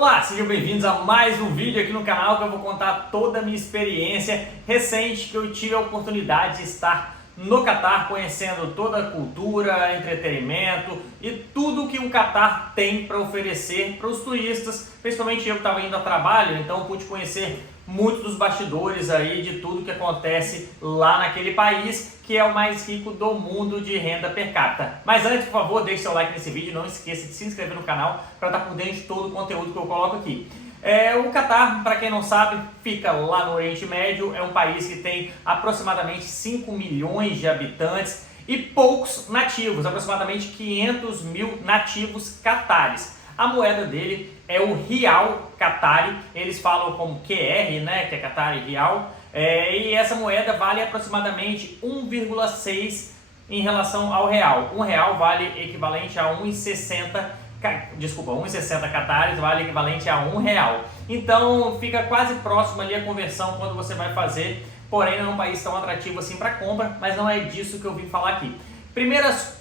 Olá, sejam bem-vindos a mais um vídeo aqui no canal que eu vou contar toda a minha experiência recente que eu tive a oportunidade de estar no Catar, conhecendo toda a cultura, entretenimento e tudo que o Catar tem para oferecer para os turistas, principalmente eu que estava indo a trabalho, então eu pude conhecer muito dos bastidores aí de tudo que acontece lá naquele país que é o mais rico do mundo de renda per capita. Mas antes, por favor, deixe seu like nesse vídeo, não esqueça de se inscrever no canal para estar por dentro de todo o conteúdo que eu coloco aqui. O Catar, para quem não sabe, fica lá no Oriente Médio, é um país que tem aproximadamente 5 milhões de habitantes e poucos nativos, aproximadamente 500 mil nativos catares. A moeda dele é o Rial Qatari, eles falam como QR, né, que é Qatari Rial, e essa moeda vale aproximadamente 1,6 em relação ao real. Um real vale equivalente a 1,60 catares vale equivalente a R$1. Então fica quase próximo ali a conversão quando você vai fazer, porém não é um país tão atrativo assim para compra, mas não é disso que eu vim falar aqui. Primeiras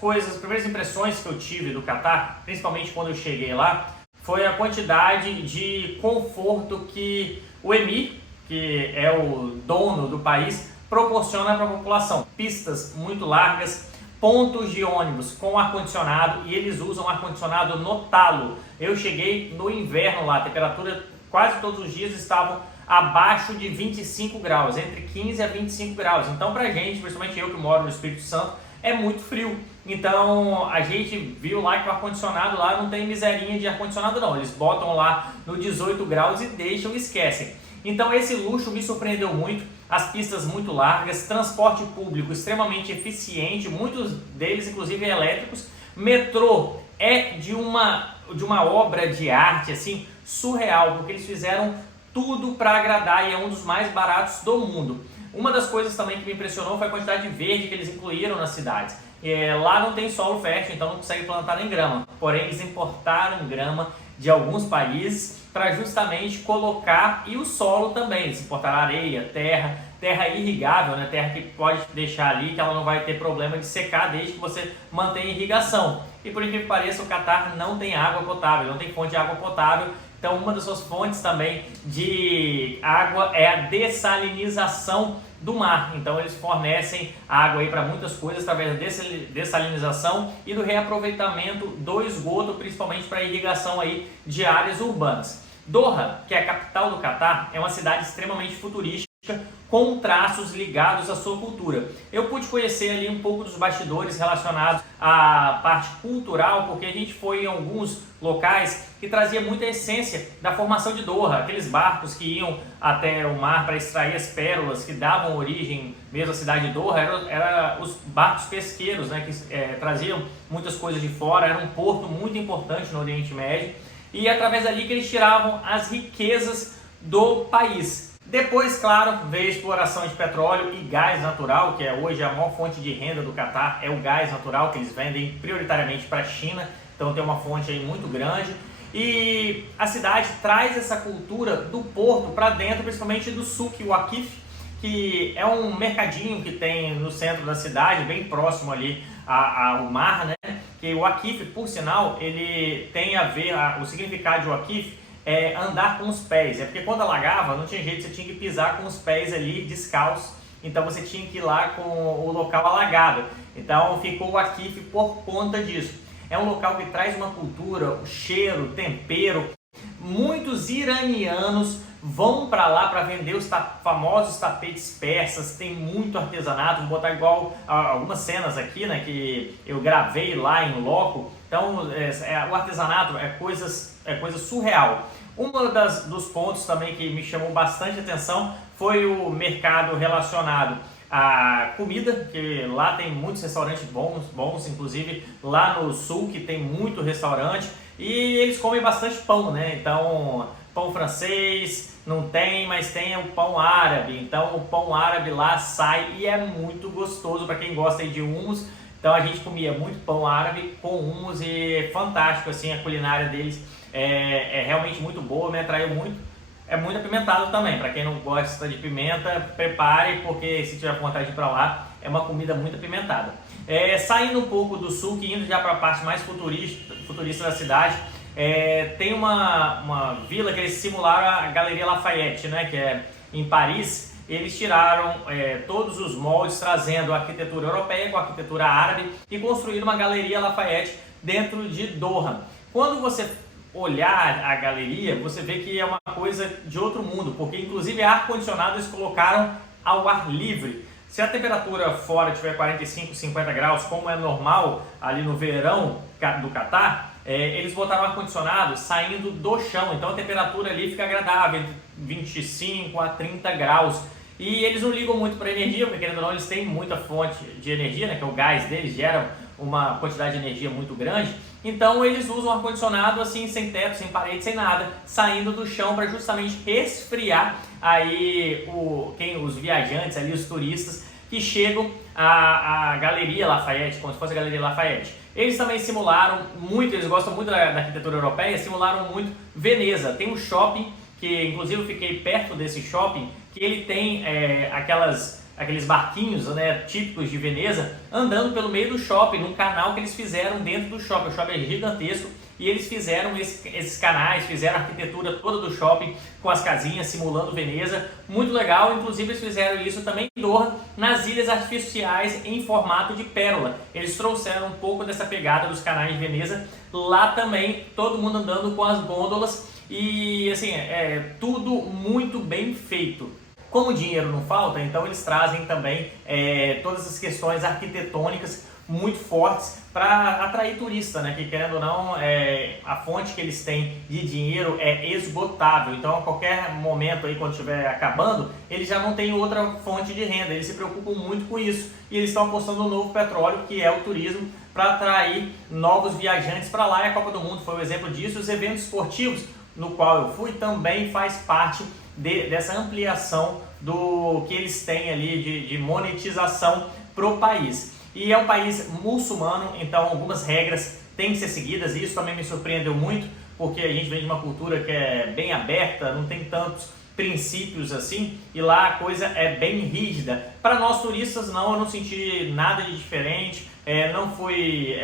impressões que eu tive do Catar, principalmente quando eu cheguei lá, foi a quantidade de conforto que o Emir, que é o dono do país, proporciona para a população. Pistas muito largas, pontos de ônibus com ar-condicionado, e eles usam ar-condicionado no talo. Eu cheguei no inverno lá, a temperatura quase todos os dias estavam abaixo de 25 graus, entre 15 a 25 graus. Então pra gente, principalmente eu que moro no Espírito Santo, é muito frio. Então a gente viu lá que o ar-condicionado lá não tem miserinha de ar-condicionado não. Eles botam lá no 18 graus e deixam e esquecem. Então esse luxo me surpreendeu muito, as pistas muito largas, transporte público extremamente eficiente, muitos deles inclusive elétricos, metrô é de uma obra de arte assim surreal, porque eles fizeram tudo para agradar e é um dos mais baratos do mundo. Uma das coisas também que me impressionou foi a quantidade de verde que eles incluíram nas cidades. Lá não tem solo fértil, então não consegue plantar nem grama, porém eles importaram grama de alguns países para justamente colocar, e o solo também, eles importaram areia, terra irrigável, né? Terra que pode deixar ali, que ela não vai ter problema de secar desde que você mantenha irrigação. E por incrível que pareça, o Catar não tem água potável, não tem fonte de água potável. Então uma das suas fontes também de água é a dessalinização do mar. Então eles fornecem água aí para muitas coisas através da dessalinização e do reaproveitamento do esgoto, principalmente para irrigação aí de áreas urbanas. Doha, que é a capital do Catar, é uma cidade extremamente futurística, com traços ligados à sua cultura. Eu pude conhecer ali um pouco dos bastidores relacionados à parte cultural, porque a gente foi em alguns locais que trazia muita essência da formação de Doha, aqueles barcos que iam até o mar para extrair as pérolas que davam origem mesmo à cidade de Doha, eram os barcos pesqueiros, né, que traziam muitas coisas de fora, era um porto muito importante no Oriente Médio, e através dali que eles tiravam as riquezas do país. Depois, claro, veio a exploração de petróleo e gás natural, que é hoje a maior fonte de renda do Catar, é o gás natural que eles vendem prioritariamente para a China, então tem uma fonte aí muito grande. E a cidade traz essa cultura do porto para dentro, principalmente do Souk Waqif, que é um mercadinho que tem no centro da cidade, bem próximo ali ao mar, né? Que o Waqif, por sinal, ele tem a ver, o significado de Waqif é andar com os pés, porque quando alagava não tinha jeito, você tinha que pisar com os pés ali descalço, então você tinha que ir lá com o local alagado, então ficou o Waqif por conta disso. É um local que traz uma cultura, o cheiro, tempero. Muitos iranianos vão para lá para vender os famosos tapetes persas, tem muito artesanato, vou botar igual algumas cenas aqui, né, que eu gravei lá em loco. Então o artesanato é coisa surreal. Dos pontos também que me chamou bastante atenção foi o mercado relacionado à comida, que lá tem muitos restaurantes bons, inclusive lá no sul que tem muito restaurante, e eles comem bastante pão, né? Então pão francês não tem, mas tem o pão árabe, então o pão árabe lá sai e é muito gostoso para quem gosta de hummus. Então a gente comia muito pão árabe com hummus e é fantástico, assim, a culinária deles é realmente muito boa, me atraiu muito. É muito apimentado também, para quem não gosta de pimenta, prepare, porque se tiver vontade de ir para lá, é uma comida muito apimentada. Saindo um pouco do sul, indo já para a parte mais futurista da cidade, tem uma vila que eles simularam a Galeria Lafayette, né, que é em Paris. Eles tiraram todos os moldes, trazendo a arquitetura europeia com a arquitetura árabe e construíram uma Galeria Lafayette dentro de Doha. Quando você olhar a galeria, você vê que é uma coisa de outro mundo, porque inclusive ar-condicionado eles colocaram ao ar livre. Se a temperatura fora tiver 45, 50 graus, como é normal ali no verão do Catar, eles botaram ar-condicionado saindo do chão, então a temperatura ali fica agradável, entre 25 a 30 graus. E eles não ligam muito para a energia, porque querendo ou não, eles têm muita fonte de energia, né, que é o gás deles, gera uma quantidade de energia muito grande. Então eles usam ar-condicionado assim, sem teto, sem parede, sem nada, saindo do chão para justamente resfriar aí os viajantes ali, os turistas que chegam à Galeria Lafayette, como se fosse a Galeria Lafayette. Eles também simularam muito, eles gostam muito da arquitetura europeia, simularam muito Veneza. Tem um shopping, que inclusive eu fiquei perto desse shopping, que ele tem aqueles barquinhos, né, típicos de Veneza, andando pelo meio do shopping, num canal que eles fizeram dentro do shopping. O shopping é gigantesco e eles fizeram esses canais, fizeram a arquitetura toda do shopping com as casinhas simulando Veneza. Muito legal, inclusive eles fizeram isso também em Doha, nas ilhas artificiais em formato de pérola. Eles trouxeram um pouco dessa pegada dos canais de Veneza lá também, todo mundo andando com as gôndolas e assim, tudo muito bem feito. Como dinheiro não falta, então eles trazem também todas as questões arquitetônicas muito fortes para atrair turista, né? Que querendo ou não, a fonte que eles têm de dinheiro é esgotável. Então a qualquer momento aí, quando estiver acabando, eles já não têm outra fonte de renda. Eles se preocupam muito com isso e eles estão apostando no novo petróleo, que é o turismo, para atrair novos viajantes para lá. E a Copa do Mundo foi um exemplo disso. Os eventos esportivos no qual eu fui também faz parte dessa ampliação do que eles têm ali de monetização para o país. E é um país muçulmano, então algumas regras têm que ser seguidas, e isso também me surpreendeu muito, porque a gente vem de uma cultura que é bem aberta, não tem tantos princípios assim, e lá a coisa é bem rígida. Para nós turistas não, eu não senti nada de diferente, não fui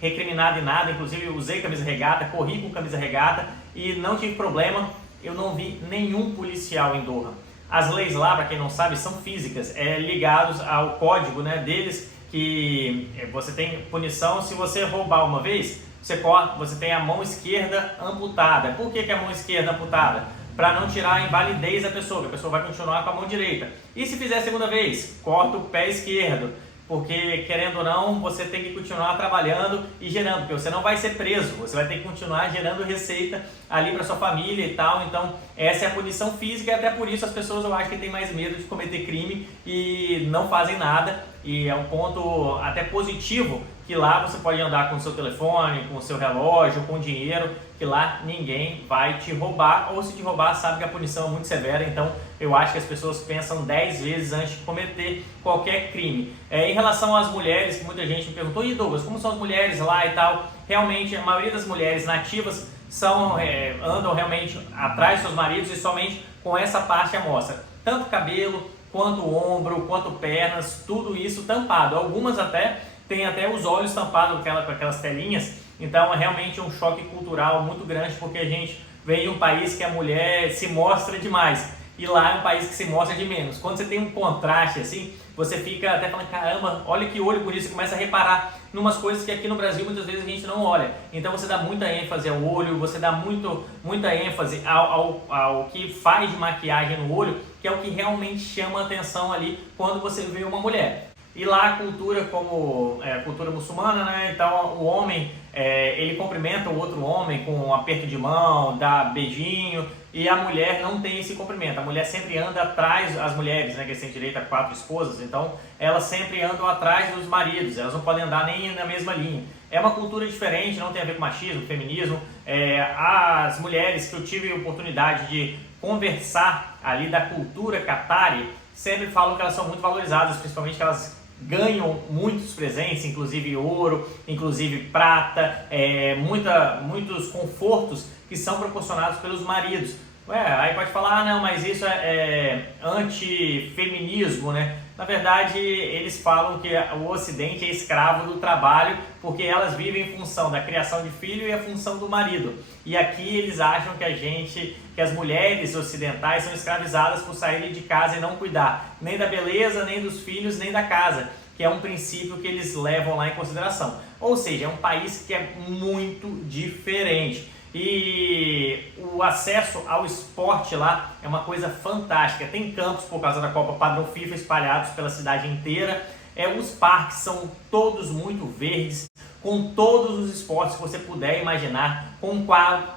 recriminado em nada, inclusive usei camisa regata, corri com camisa regata e não tive problema. Eu não vi nenhum policial em Doha. As leis lá, para quem não sabe, são físicas, ligados ao código, né, deles, que você tem punição se você roubar uma vez, você tem a mão esquerda amputada. Por que a mão esquerda amputada? Para não tirar a invalidez da pessoa, que a pessoa vai continuar com a mão direita. E se fizer a segunda vez, corta o pé esquerdo, porque querendo ou não, você tem que continuar trabalhando e gerando, porque você não vai ser preso, você vai ter que continuar gerando receita ali para sua família e tal. Então essa é a punição física, e até por isso as pessoas, eu acho que têm mais medo de cometer crime e não fazem nada. E é um ponto até positivo, que lá você pode andar com o seu telefone, com o seu relógio, com dinheiro, que lá ninguém vai te roubar, ou se te roubar sabe que a punição é muito severa. Então eu acho que as pessoas pensam 10 vezes antes de cometer qualquer crime. Em relação às mulheres, que muita gente me perguntou, e Douglas, como são as mulheres lá e tal? Realmente a maioria das mulheres nativas andam realmente atrás dos seus maridos e somente com essa parte à mostra, tanto cabelo, quanto ombro, quanto pernas, tudo isso tampado. Algumas até têm até os olhos tampados com aquelas telinhas. Então é realmente um choque cultural muito grande, porque a gente vem de um país que a mulher se mostra demais e lá é um país que se mostra de menos. Quando você tem um contraste assim, você fica até falando, caramba, olha que olho bonito, você começa a reparar numas coisas que aqui no Brasil muitas vezes a gente não olha. Então você dá muita ênfase ao olho, você dá muita ênfase ao que faz de maquiagem no olho, que é o que realmente chama a atenção ali quando você vê uma mulher. E lá a cultura, como a cultura muçulmana, né? Então o homem, ele cumprimenta o outro homem com um aperto de mão, dá beijinho, e a mulher não tem esse cumprimento. A mulher sempre anda atrás, as mulheres, né, que têm direito a 4 esposas, então elas sempre andam atrás dos maridos, elas não podem andar nem na mesma linha. É uma cultura diferente, não tem a ver com machismo, feminismo. As mulheres que eu tive a oportunidade de conversar ali da cultura qatari, sempre falam que elas são muito valorizadas, principalmente que elas ganham muitos presentes, inclusive ouro, inclusive prata, muitos confortos que são proporcionados pelos maridos. Aí pode falar, não, mas isso é antifeminismo, né? Na verdade, eles falam que o Ocidente é escravo do trabalho porque elas vivem em função da criação de filho e a função do marido. E aqui eles acham que as mulheres ocidentais são escravizadas por saírem de casa e não cuidar nem da beleza, nem dos filhos, nem da casa, que é um princípio que eles levam lá em consideração. Ou seja, é um país que é muito diferente. E o acesso ao esporte lá é uma coisa fantástica. Tem campos por causa da Copa padrão FIFA espalhados pela cidade inteira. Os parques são todos muito verdes, com todos os esportes que você puder imaginar, com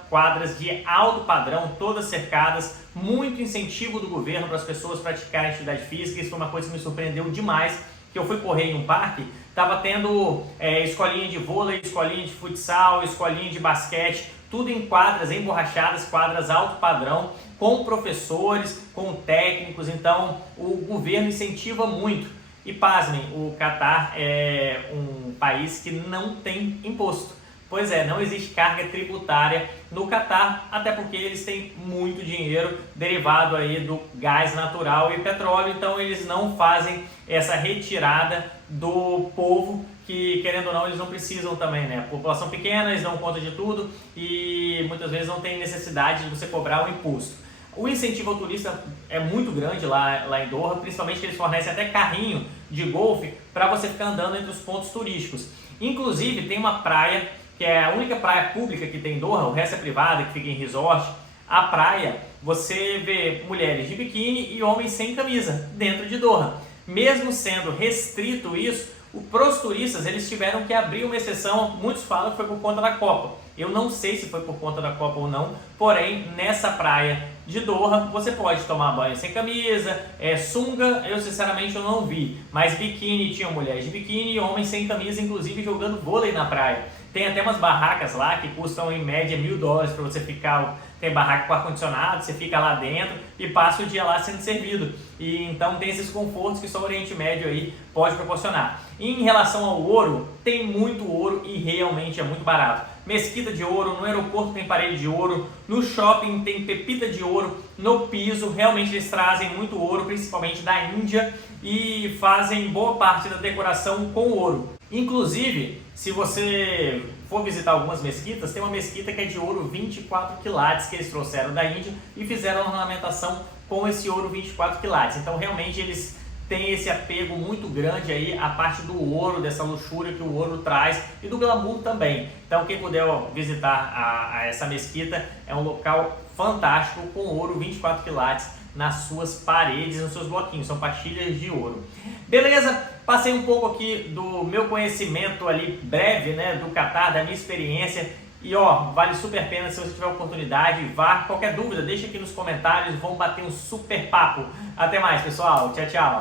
quadras de alto padrão, todas cercadas, muito incentivo do governo para as pessoas praticarem atividade física. Isso foi uma coisa que me surpreendeu demais, que eu fui correr em um parque, estava tendo escolinha de vôlei, escolinha de futsal, escolinha de basquete, tudo em quadras emborrachadas, quadras alto padrão, com professores, com técnicos. Então o governo incentiva muito. E pasmem, o Catar é um país que não tem imposto. Pois é, não existe carga tributária no Catar, até porque eles têm muito dinheiro derivado aí do gás natural e petróleo, então eles não fazem essa retirada do povo, que querendo ou não eles não precisam também, né? A população pequena, eles dão conta de tudo e muitas vezes não tem necessidade de você cobrar o imposto. O incentivo ao turista é muito grande lá em Doha, principalmente que eles fornecem até carrinho de golfe para você ficar andando entre os pontos turísticos. Inclusive tem uma praia, que é a única praia pública que tem em Doha, o resto é privada, que fica em resort. A praia, você vê mulheres de biquíni e homens sem camisa dentro de Doha. Mesmo sendo restrito isso, para os turistas eles tiveram que abrir uma exceção. Muitos falam que foi por conta da Copa. Eu não sei se foi por conta da Copa ou não, porém nessa praia de Doha você pode tomar banho sem camisa, sunga eu sinceramente eu não vi, mas biquíni, tinha mulheres de biquíni e homens sem camisa, inclusive jogando vôlei na praia. Tem até umas barracas lá que custam em média $1.000 para você ficar. Tem barraca com ar-condicionado, você fica lá dentro e passa o dia lá sendo servido. E então tem esses confortos que só o Oriente Médio aí pode proporcionar. Em relação ao ouro, tem muito ouro e realmente é muito barato. Mesquita de ouro, no aeroporto tem parede de ouro, no shopping tem pepita de ouro, no piso realmente eles trazem muito ouro, principalmente da Índia, e fazem boa parte da decoração com ouro. Inclusive, se você for visitar algumas mesquitas, tem uma mesquita que é de ouro 24 quilates que eles trouxeram da Índia e fizeram a ornamentação com esse ouro 24 quilates. Então realmente eles têm esse apego muito grande aí à parte do ouro, dessa luxúria que o ouro traz e do glamour também. Então quem puder visitar essa mesquita, é um local fantástico com ouro 24 quilates nas suas paredes, nos seus bloquinhos, são pastilhas de ouro. Beleza? Passei um pouco aqui do meu conhecimento ali breve, né, do Catar, da minha experiência. E vale super a pena se você tiver oportunidade, vá. Qualquer dúvida, deixa aqui nos comentários, vamos bater um super papo. Até mais, pessoal. Tchau, tchau.